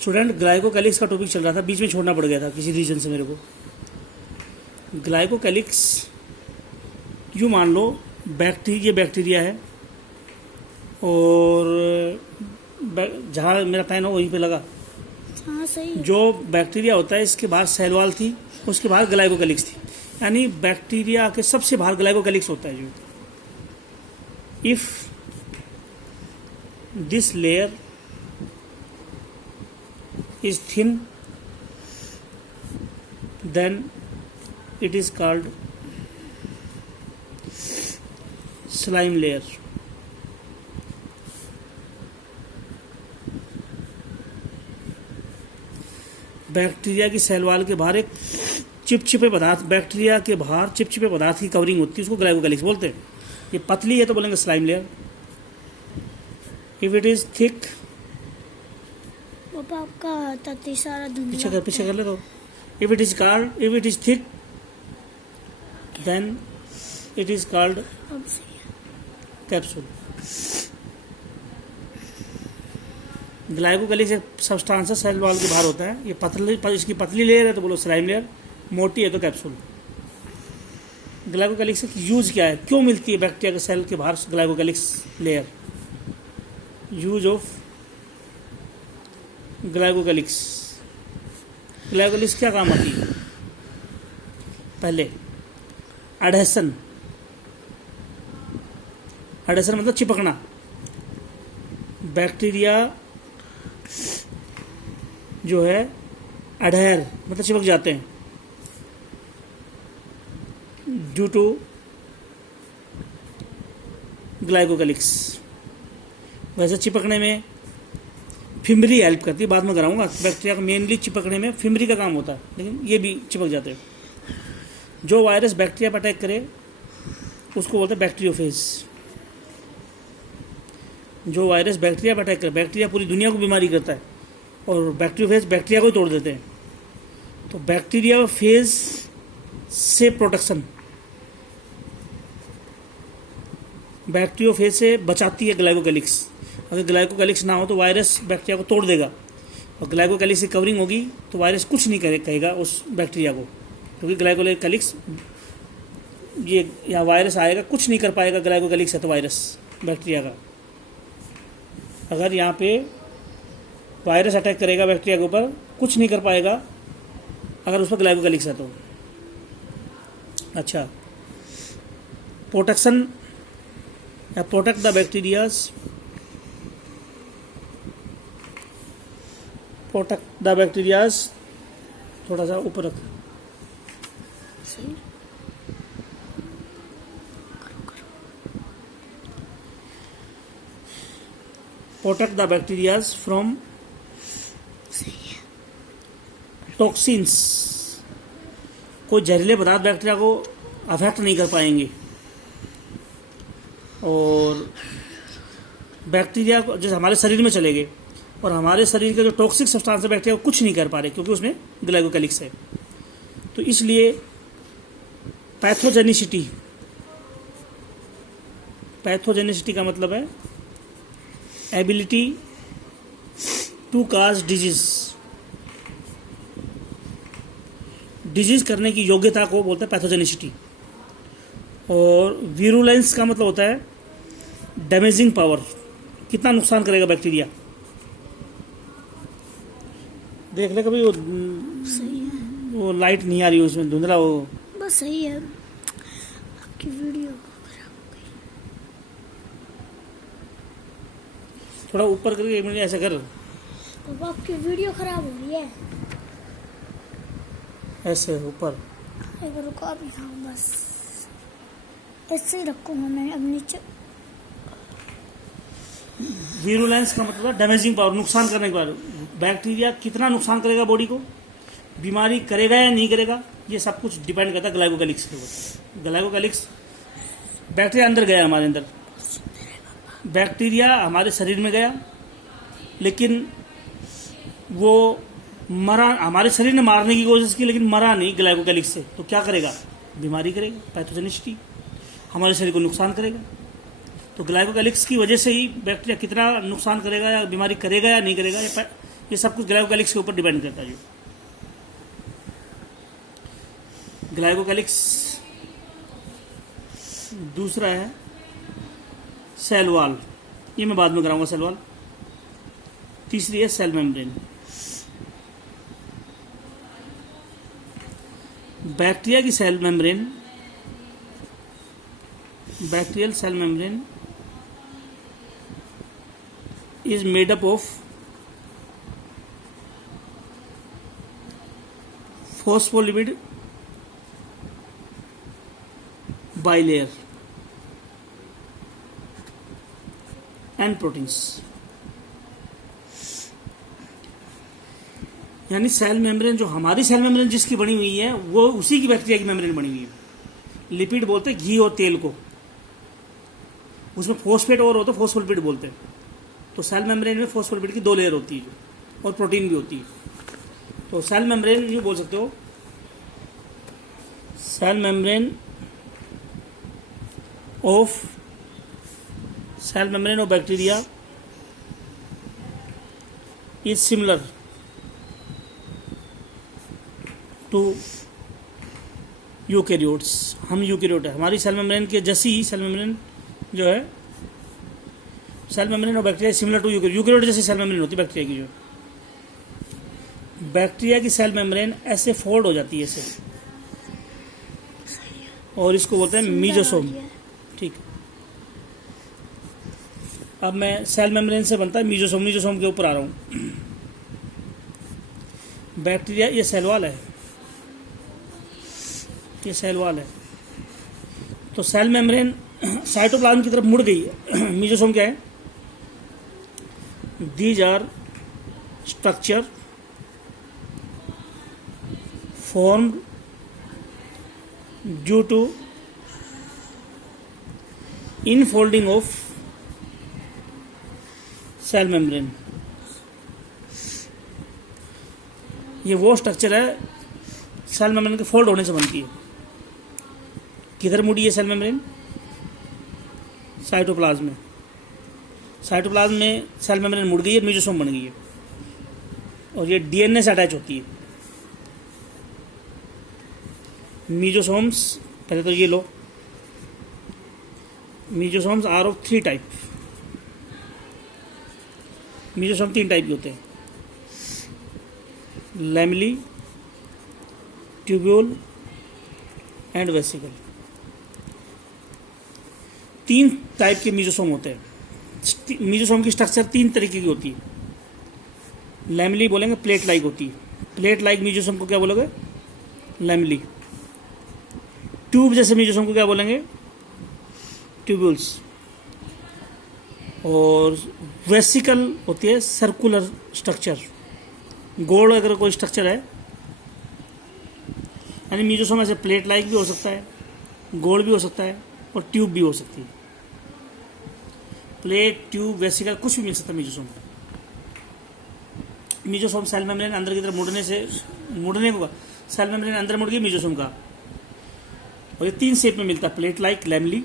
Student, glycocalyx का topic चल रहा था, बीच में छोड़ना पड़ गया था किसी रीजन से मेरे को। ग्लाइकोकैलिक्स यूँ मान लो ये बैक्टीरिया है और जहाँ मेरा पेन हो वहीं पे लगा। हाँ सही है। जो बैक्टीरिया होता है इसके बाहर सेल वॉल थी, उसके बाहर ग्लाइकोकैलिक्स थी, यानी बैक्टीरिया के सबसे बाहर ग्लाइकोकैलिक्स होता है। जो if this layer is thin, then it is called slime layer. Bacteria की सेल वॉल के बाहर एक चिपचिपे पदार्थ, बैक्टीरिया के बाहर चिपचिपे पदार्थ की कवरिंग होती है, उसको ग्लाइकोकैलिक्स बोलते हैं। ये पतली है तो बोलेंगे slime layer. If it is thick, पापा आपका तत्ती सारा पीछे कर ले तो। If it is thick, then it is called capsule. Glycocalyx एक सब्सटेंस है, सेल वॉल के बाहर होता है। ये इसकी पतली लेयर है तो बोलो स्लाइम लेयर, मोटी है तो कैप्सूल। ग्लाइकोकैलिक्स का यूज क्या है, क्यों मिलती है बैक्टीरिया के सेल के बाहर glycocalyx layer? Use of glycocalyx क्या काम आती है? पहले एडहेशन मतलब चिपकना। बैक्टीरिया जो है एडहेर मतलब चिपक जाते हैं ड्यू टू ग्लाइकोकैलिक्स। वैसे चिपकने में फिमरी हेल्प करती है, बाद में कराऊंगा। बैक्टीरिया का मेनली चिपकने में फिमरी का काम होता है, लेकिन ये भी चिपक जाते हैं। जो वायरस बैक्टीरिया पर अटैक करे उसको बोलते हैं बैक्टीरियोफेज। जो वायरस बैक्टीरिया पर अटैक करे, बैक्टीरिया पूरी दुनिया को बीमारी करता है और बैक्टीरियोफेज बैक्टीरिया को ही तोड़ देते हैं। तो बैक्टीरिया फेज से प्रोटेक्शन, बैक्टीरियोफेज से बचाती है ग्लाइकोकैलिक्स। अगर ग्लाइकोकैलिक्स ना हो तो वायरस बैक्टीरिया को तोड़ देगा, और ग्लाइकोकैलिक्स की कवरिंग होगी तो वायरस कुछ नहीं कहेगा उस बैक्टीरिया को, क्योंकि ग्लाइकोकैलिक्स ये यहाँ वायरस आएगा कुछ नहीं कर पाएगा। ग्लाइकोकैलिक्स है तो वायरस बैक्टीरिया का, अगर यहाँ पे वायरस अटैक करेगा बैक्टीरिया के ऊपर कुछ नहीं कर पाएगा अगर उस पर ग्लाइकोकैलिक्स है तो। अच्छा, प्रोटेक्शन या प्रोटेक्ट द बैक्टीरियाज, थोड़ा सा ऊपर रख। Protect the bacterias from toxins. कोई जहरीले पदार्थ बैक्टीरिया को अफेक्ट नहीं कर पाएंगे, और बैक्टीरिया को जैसे हमारे शरीर में चले गए और हमारे शरीर के जो टॉक्सिक सब्सटेंस है बैक्टीरिया को कुछ नहीं कर पा रहे, क्योंकि उसमें ग्लाइकोकैलिक्स है। तो इसलिए पैथोजेनिसिटी का मतलब है एबिलिटी टू काज डिजीज करने की योग्यता को बोलते हैं पैथोजेनिसिटी। और वीरुलेंस का मतलब होता है डैमेजिंग पावर, कितना नुकसान करेगा बैक्टीरिया। देख ले कभी सही है। वो लाइट नहीं आ रही है उसमें, धुंधला वो बस सही है। आपकी वीडियो खराब हो गई। थोड़ा ऊपर करके 1 मिनट ऐसे कर, अब आपकी वीडियो खराब हो रही है। ऐसे ऊपर। एक रुको अभी, हाँ बस ऐसे ही रखूंगा मैं अब नीचे। वीरुलेंस का मतलब डैमेजिंग पावर, नुकसान करने के बाद। बैक्टीरिया कितना नुकसान करेगा बॉडी को, बीमारी करेगा या नहीं करेगा, ये सब कुछ डिपेंड करता है ग्लाइकोकैलिक्स के ऊपर। ग्लाइकोकैलिक्स बैक्टीरिया अंदर गया, हमारे अंदर बैक्टीरिया हमारे शरीर में गया, लेकिन वो मरा। हमारे शरीर ने मारने की कोशिश की लेकिन मरा नहीं ग्लाइकोकैलिक्स से, तो क्या करेगा? बीमारी करेगा, पैथोजेनिसिटी, हमारे शरीर को नुकसान करेगा। तो ग्लाइकोकैलिक्स की वजह से ही बैक्टीरिया कितना नुकसान करेगा या बीमारी करेगा या नहीं करेगा, ये सब कुछ ग्लाइकोकैलिक्स के ऊपर डिपेंड करता है। जो ग्लाइकोकैलिक्स, दूसरा है सेल वॉल, ये मैं बाद में कराऊंगा सेल वॉल। तीसरी है सेल मेम्ब्रेन। बैक्टीरिया की cell membrane, bacterial cell membrane is made up of phospholipid bilayer and proteins। यानी सेल मेम्ब्रेन, जो हमारी सेल मेम्ब्रेन जिसकी बनी हुई है वो उसी की बैक्टीरिया की मेम्ब्रेन बनी हुई है। लिपिड बोलते हैं घी और तेल को, उसमें फॉस्फेट और हो तो फॉस्फोलिपिड बोलते हैं। तो सेल मेम्ब्रेन में फॉस्फोलिपिड की 2 लेयर होती है और प्रोटीन भी होती है। तो सेल मेम्ब्रेन ये बोल सकते हो, cell membrane of bacteria is similar to eukaryotes. हम यूकेरियोट है, हमारी सेल मेम्ब्रेन के जैसी ही सेल मेम्ब्रेन जो है, सेल मेम्ब्रेन और बैक्टीरिया सिमिलर टू यूकेरियोट जैसी सेल मेम्ब्रेन होती है बैक्टीरिया की। जो बैक्टीरिया की सेल मेम्ब्रेन ऐसे फोल्ड हो जाती है ऐसे, और इसको बोलते हैं मीजोसोम। ठीक, अब मैं सेल मेम्ब्रेन से बनता है मीजोसोम, मीजोसोम के ऊपर आ रहा हूँ। बैक्टीरिया ये सेल वॉल है, ये सेल वॉल है। तो सेल मेम्ब्रेन साइटोप्लाज्म की तरफ मुड़ गई है। मीजोसोम क्या है? These are structure formed due to infolding of cell membrane। ये वो स्ट्रक्चर है सेल मेम्ब्रेन के फोल्ड होने से बनती है। किधर मुड़ी है सेल मेम्ब्रेन? साइटोप्लाज्म में। साइटोप्लाज्म में सेल मेम्ब्रेन मुड़ गई है, मीजोसोम बन गई है, और ये डीएनए से अटैच होती है। मीजोसोम्स, पहले तो ये लो, mesosomes are of 3 type. Mesosome 3 type के होते हैं, lamellae, tubule and vesicle. 3 type के मीजोसोम होते हैं। मीजोसोम की स्ट्रक्चर 3 तरीके की होती है। लैमेली बोलेंगे प्लेट लाइक होती है, प्लेट लाइक मीजोसोम को क्या बोलोगे? लैमेली। ट्यूब जैसे मीजोसोम को क्या बोलेंगे? ट्यूब्यूल्स। और वेसिकल होती है सर्कुलर स्ट्रक्चर, गोल अगर कोई स्ट्रक्चर है, यानी मीजोसोम ऐसे प्लेट लाइक भी हो सकता है, गोल भी हो सकता है, और ट्यूब भी हो सकती है। प्लेट, ट्यूब, वेसिकल कुछ भी मिल सकता है मीजोसोम। मीजोसोम सेल मेम्ब्रेन अंदर की तरफ मुड़ने को सेल मेम्ब्रेन अंदर मुड़ गई मीजोसोम का, और ये 3 शेप में मिलता है, प्लेट लाइक, लैमेली,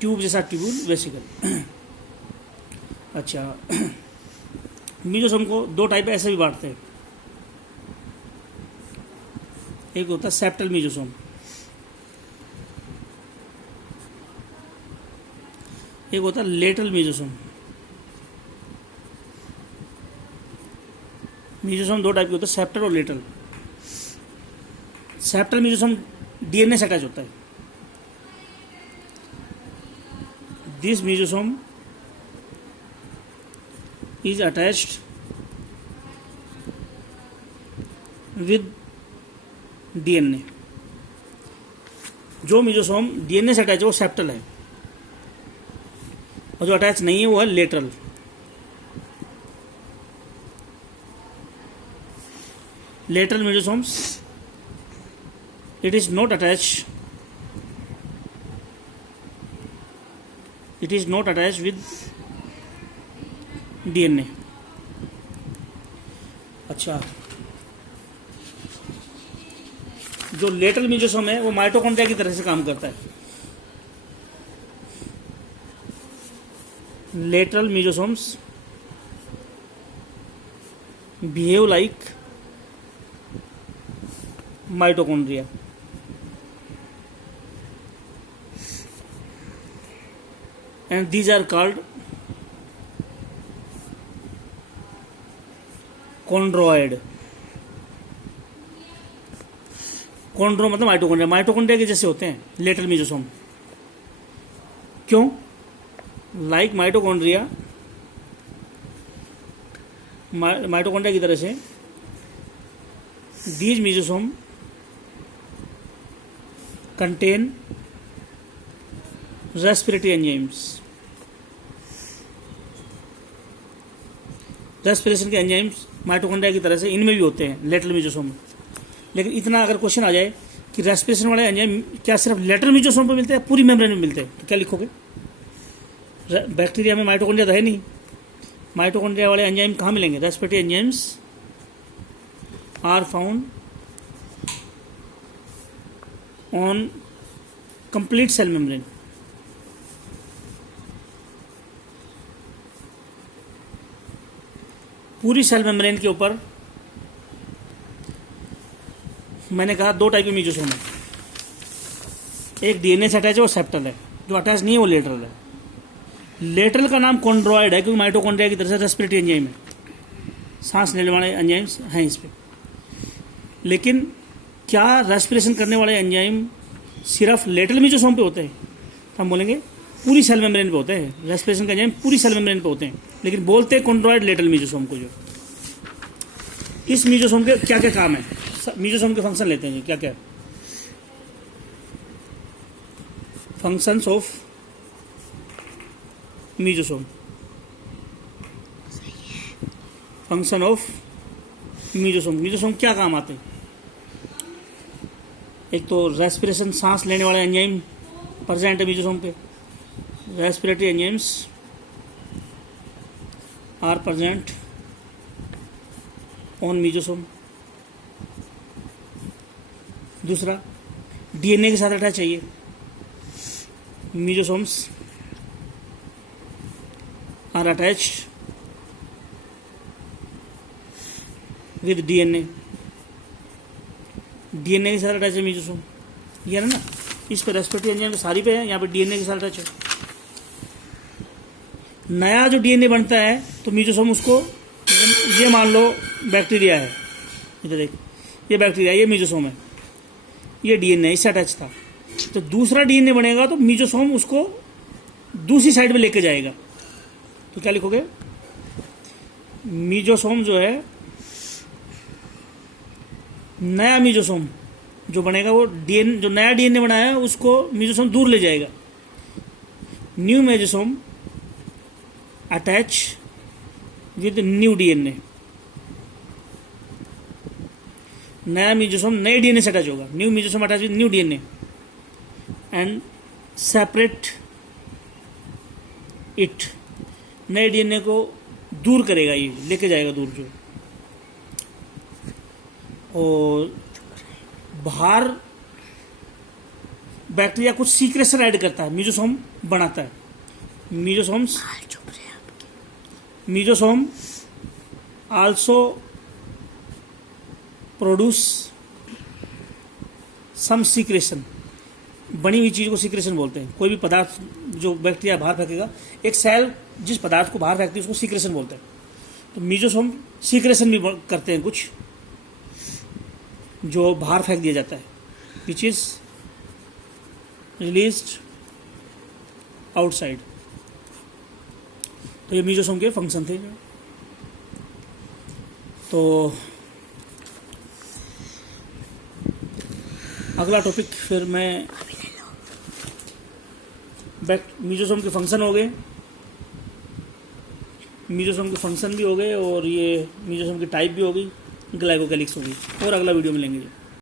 ट्यूब जैसा ट्यूब्यूल, वेसिकल। अच्छा, मीजोसोम को 2 टाइप ऐसे भी बांटते हैं। एक होता है सेप्टल मीजोसोम, एक होता है लेटरल मीजोसोम। मीजोसोम 2 टाइप के होते हैं, सेप्टल और लेटरल। सेप्टल मीजोसोम डीएनए से अटैच होता है। This mesosome is attached with DNA. जो मीजोसोम डीएनए से अटैच है वो सेप्टल है, और जो अटैच नहीं है वो है lateral. Lateral mesosomes, it is not attach with DNA. अच्छा, जो लेटरल मीजोसोम है वो माइटोकॉन्ड्रिया की तरह से काम करता है। Lateral mesosomes behave like mitochondria. And these are called chondroid. Chondro मतलब माइटोकॉन्ड्रिया, माइटोकॉन्ड्रिया के जैसे होते हैं लेटल मीजोसोम। क्यों? लाइक माइटोकॉन्ड्रिया, माइटोकॉन्ड्रिया की तरह से these mesosome contain respiratory enzymes. Respiration के एंजाइम्स माइटोकॉन्ड्रिया की तरह से इनमें भी होते हैं, लेटरल मीजोसोम में। लेकिन इतना अगर क्वेश्चन आ जाए कि रेस्पिरेशन वाले एंजाइम क्या सिर्फ लेटरल मीजोसोम पर मिलते हैं, पूरी मेम्ब्रेन में मिलते हैं, तो क्या लिखोगे? बैक्टीरिया में माइटोकॉन्ड्रिया तो है नहीं, माइटोकॉन्ड्रिया वाले एंजाइम कहाँ मिलेंगे? Respiratory enzymes are found on complete cell membrane. पूरी सेल मेम्ब्रेन के ऊपर मैंने कहा दो टाइप के मीजोसोम है, एक डीएनए से अटैच है और सेप्टल है। जो अटैच नहीं है वो लेटरल है। लेटरल का नाम कॉन्ड्रॉइड है क्योंकि माइटोकॉन्ड्रिया की तरह से रेस्पिरेटरी एंजाइम है, सांस लेने वाले एंजाइम्स हैं इस पर। लेकिन क्या रेस्पिरेशन करने वाले एंजाइम सिर्फ लेटरल मीजोसोम पे होते हैं? तो हम बोलेंगे पूरी सेल मेम्ब्रेन पे होते हैं। रेस्पिरेशन के एंजाइम पूरी सेल मेम्ब्रेन पे होते हैं, लेकिन बोलते हैं कॉन्ड्रॉइड लेटरल मीजोसोम को। जो इस मीजोसोम के क्या क्या काम है, मीजोसोम के फंक्शन लेते हैं। क्या क्या functions of mesosome? Function of mesosome, mesosome क्या काम आते हैं? एक तो रेस्पिरेशन, सांस लेने वाला एंजाइम प्रेजेंट है मीजोसोम पे। Respiratory enzymes are present on mesosome. दूसरा, डीएनए के साथ अटैच चाहिए। Mesosomes are attached with DNA. DNA के साथ अटैच है मीजोसोम, ये है ना। इस पर रेस्पिरेटरी एंजाइम सारी पे है, यहाँ पे डीएनए के साथ अटैच है। नया जो डीएनए बनता है तो मीजोसोम उसको, ये मान लो बैक्टीरिया है, इधर देख, ये बैक्टीरिया, ये मीजोसोम है, ये डीएनए इससे अटैच था। तो दूसरा डीएनए बनेगा तो मीजोसोम उसको दूसरी साइड में लेके जाएगा। तो क्या लिखोगे? मीजोसोम जो है, नया मीजोसोम जो बनेगा वो जो नया डीएनए बनाया है उसको मीजोसोम दूर ले जाएगा। New mesosome attach with new DNA. नया मीजोसोम नए डीएनए से अटैच होगा। New mesosome attach with new DNA and separate it. नए डीएनए को दूर करेगा, ये लेके जाएगा दूर जो। और बाहर बैक्टीरिया कुछ सीक्रेशन ऐड करता है, मीजोसोम बनाता है। Mesosome also produce some secretion. बनी हुई चीज को सीक्रेशन बोलते हैं। कोई भी पदार्थ जो बैक्टीरिया बाहर फेंकेगा, एक सेल जिस पदार्थ को बाहर फेंकती है उसको सीक्रेशन बोलते हैं। तो मीजोसोम सीक्रेशन भी करते हैं कुछ जो बाहर फेंक दिया जाता है, विच इज रिलीज्ड आउटसाइड। तो ये मीजोसोम के फंक्शन थे। तो अगला टॉपिक फिर मैं मीजोसोम के फंक्शन हो गए, मीजोसोम के फंक्शन भी हो गए, और ये मीजोसोम की टाइप भी हो गई, ग्लाइकोकैलिक्स होगी, और अगला वीडियो में लेंगे।